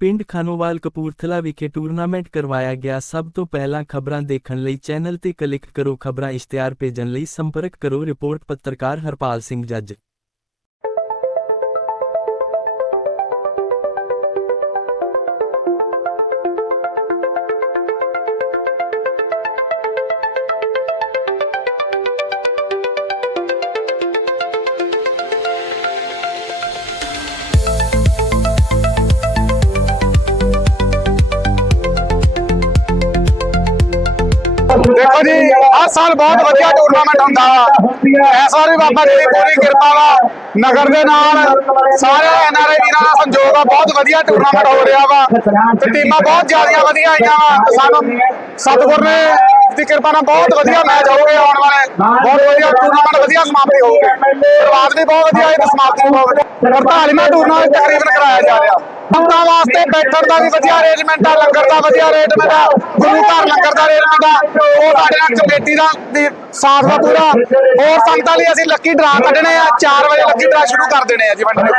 ਪਿੰਡ ਖਾਨੋਵਾਲ ਕਪੂਰਥਲਾ ਵਿਖੇ ਟੂਰਨਾਮੈਂਟ ਕਰਵਾਇਆ ਗਿਆ। ਸਭ ਤੋਂ ਪਹਿਲਾਂ ਖਬਰਾਂ ਦੇਖਣ ਲਈ ਚੈਨਲ ਤੇ ਕਲਿੱਕ ਕਰੋ। ਖਬਰਾਂ ਇਸ਼ਤਿਹਾਰ ਭੇਜਣ ਲਈ ਸੰਪਰਕ ਕਰੋ। ਰਿਪੋਰਟ ਪੱਤਰਕਾਰ ਹਰਪਾਲ ਸਿੰਘ ਜੱਜ। ਦੇਖੋ ਜੀ ਹਰ ਸਾਲ ਬਹੁਤ ਵਧੀਆ ਟੂਰਨਾਮੈਂਟ ਹੁੰਦਾ ਵਾ। ਇਸ ਵਾਰ ਵੀ ਬਾਬਾ ਜੀ ਦੀ ਪੂਰੀ ਕਿਰਪਾ ਵਾ। ਨਗਰ ਦੇ ਨਾਲ ਸਾਰੇ ਐਨਆਰਆਈ ਵੀਰਾਂ ਦਾ ਸੰਯੋਗ ਆ, ਬਹੁਤ ਵਧੀਆ ਟੂਰਨਾਮੈਂਟ ਹੋ ਰਿਹਾ ਵਾ। ਤੇ ਟੀਮਾਂ ਬਹੁਤ ਜ਼ਿਆਦਾ ਵਧੀਆ ਆਈਆਂ ਵਾ। ਤੇ ਸਾਨੂੰ ਸਤਿਗੁਰ ਨੇ ਦੀ ਕਿਰਪਾ ਨਾਲ ਬਹੁਤ ਵਧੀਆ ਮੈਚ ਹੋਊਗੇ ਆਉਣ ਵਾਲੇ। ਬਹੁਤ ਵਧੀਆ ਟੂਰਨਾਮੈਂਟ ਵਧੀਆ ਸਮਾਪਤੀ ਹੋਊਗੀ ਸ਼ੁਰੂਆਤ ਵੀ ਬਹੁਤ ਵਧੀਆ ਹੈ ਤੇ ਸਮਾਪਤੀ ਵੀ ਬਹੁਤ ਵਧੀਆ। 48ਵਾਂ ਟੂਰਨਾਮੈਂਟ ਤਕਰੀਬਨ ਕਰਾਇਆ ਜਾ ਰਿਹਾ। ਸੰਤਾਂ ਵਾਸਤੇ ਬੈਠਣ ਦਾ ਵੀ ਵਧੀਆ ਅਰੇਂਜਮੈਂਟ ਆ, ਲੰਗਰ ਦਾ ਵਧੀਆ ਅਰੇਂਜਮੈਂਟ ਆ, ਗੁਰੂ ਘਰ ਲੰਗਰ ਦਾ ਅਰੇਂਜਮੈਂਟ ਆ, ਉਹ ਸਾਡੇ ਨਾਲ ਕਮੇਟੀ ਦਾ ਸਾਥ ਦਾ ਪੂਰਾ। ਹੋਰ ਸੰਗਤਾਂ ਲਈ ਅਸੀਂ ਲੱਕੀ ਡਰਾ ਕੱਢਣੇ ਆ 4 ਵਜੇ ਲੱਕੀ ਡਰਾ ਸ਼ੁਰੂ ਕਰ ਦੇਣੇ ਆ ਜੀ ਵੰਡਣੇ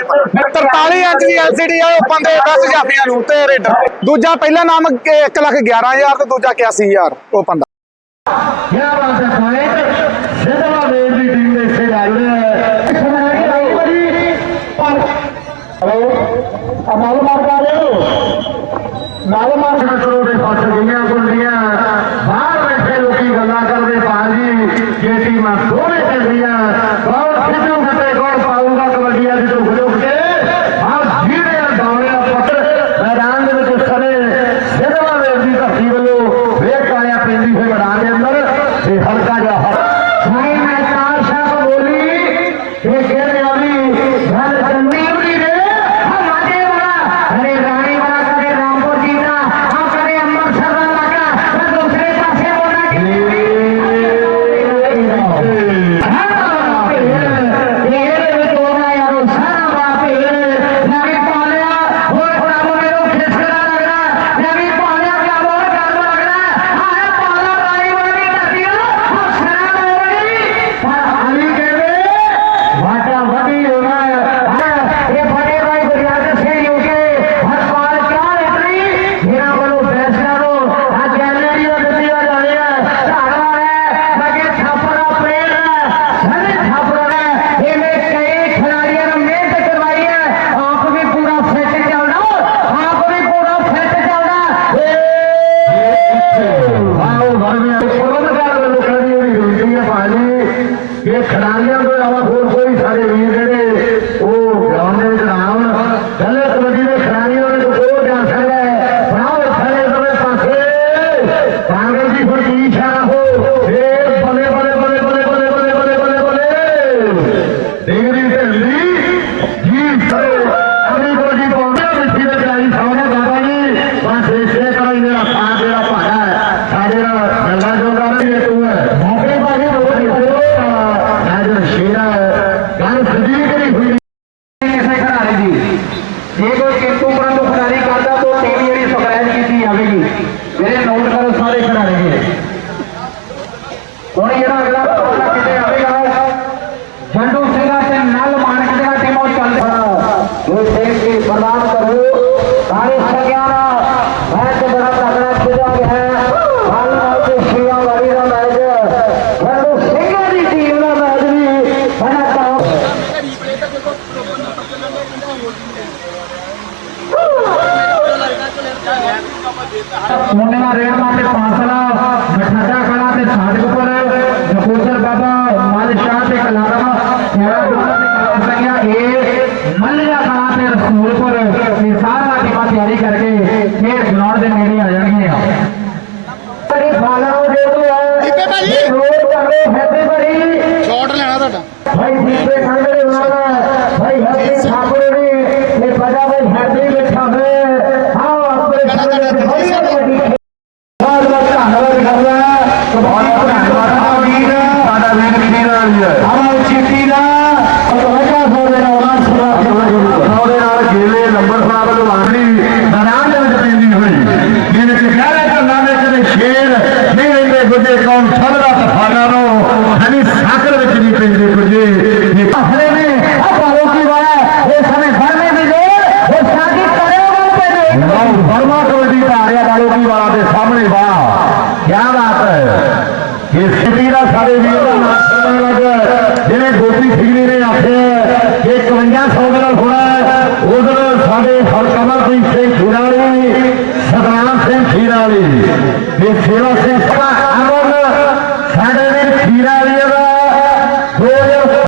43 ਇੰਚ ਦੀ LCD ਆ ਓਪਨ ਦੇ 10 ਜਾਫੀਆਂ ਨੂੰ ਤੇ ਰੇਡਰ ਦੂਜਾ ਪਹਿਲਾ ਨਾਮ 1 ਲੱਖ 11000 ਤੇ ਦੂਜਾ 81000 ਓਪਨ அவமானப்படுத்துவதை பார்த்து விஞ்ஞான ਇਹ ਖਿਡਾਰੀਆਂ ਦੇ ਆਵਾ ਸਾਰੇ ਖਿਡਾਰੀ ਹੁਣ ਜਿਹੜਾ ਅਗਲਾ ਮੁਕਾਬਲਾ ਕਿਤੇ ਆਵੇਗਾ, ਜੰਡੂ ਸਿੰਘਾ ਤੇ ਨਲ ਮਾਨਕ ਦੀਆਂ ਟੀਮਾਂ ਚੱਲਦੇ ਉਹ ਦੇਖ ਕੇ ਬਰਬਾਦ ਕਰੋ ਸਾਰੇ ਸਗਿਆਰਾ ਮੈਚ ਬੜਾ ਤਗੜਾ ਖੇਡਿਆ ਗਿਆ ਹੈ ਹਾਲ ਨਾਲ ਤੇ ਸ਼ੀਆ ਵਾਲੀ ਦਾ ਮੈਚ ਜੰਡੂ ਸਿੰਘਾ ਦੀ ਟੀਮ ਦਾ ਮੈਚ ਵੀ ਬੜਾ ਟਾਪ ਮੁੰਡਿਆਂ ਰੇਡ ਮਾਤੇ ਪਾਸਲਾ ਮਠਾਡਾ ਖੜਾ ਤੇ ਸਾਡਕਪੁਰ ਨਕੋਦਰ ਬਾਬਾ ਮਲ ਸ਼ਾਹ ਤੇ ਕਲਾਰਮ ਖੇੜਾ ਦੁੱਲਾ ਤੇ ਕਲਾ ਸੰਗਿਆ ਇਹ ਮੱਲਿਆ ਖੜਾ ਤੇ ਰਸੂਲਪੁਰ। ਇਹ ਸਾਰਾ ਟੀਮਾਂ ਤਿਆਰੀ ਕਰਕੇ ਖੇਡ ਗਰਾਊਂਡ ਦੇ ਨੇੜੇ ਆ ਜਾਣਗੀਆਂ ਬੜੀ ਫਾਲੋ ਦੇ ਦੋ ਦੀਪੇ ਭਾਜੀ। ਰੋਡ ਕਰੋ ਹੈਪੀ ਬੜੀ। ਸ਼ਾਟ ਲੈਣਾ ਤੁਹਾਡਾ। ਭਾਈ ਦੀਪੇ ਖੰਡੇ ਵਾਲਾ ਭਾਈ ਹੈਪੀ ਠਾਕੁਰ ਜੀ ਇਹ ਬੜਾ ਭਾਈ ਹੈਪੀ ਘੋੜੀ ਮੈਦਾਨ ਦੇ ਵਿੱਚ ਪੈਂਦੀ ਹੋਈ। ਜਿਹਦੇ ਚ ਗਹਿਰੇ ਕੰਨਾਂ ਦੇ ਕਦੇ ਸ਼ੇਰ ਨਹੀਂ ਰਹਿੰਦੇ ਗੁਜੇ, ਕੌਣ ਸਭਦਾ ਤਫਾਨਾ ਨੂੰ ਹਨੀ ਸਾਕਰ ਵਿੱਚ ਨਹੀਂ ਪੈਂਦੇ ਗੁਜੇ। ਇਹ ਪਹਿਲੇ ਨੇ ਆਪਾਂ ਰੋਕੀ ਵਾਲਾ ਇਹ ਸਮੇਂ ਫਰਮੇ ਦੀ ਜੋੜ ਉਹ ਸਾਡੀ ਕਰੇ ਵੱਲ ਪੈ ਗਏ ਫਰਮਾ ਕੋਲ ਦੀ ਧਾਰਿਆ ਵਾਲੋ ਕੀ ਵਾਲਾ ਦੇ ਸਾਹਮਣੇ ਵਾਹ ਕੀ ਬਾਤ ਹੈ। ਇਹ ਸਿੱਧੀ ਦਾ ਸਾਡੇ ਵੀਰ ਦਾ ਨਾਮ ਸੁਣਨ ਲੱਗ ਜਿਹਨੇ ਗੋਪੀ ਸਿੰਘ ਨੇ ਆਖਿਆ ਕਿ 5100 ਦਾ ਹੋਣਾ ਉਧਰ ਸਾਡੇ ਹਲਕਾ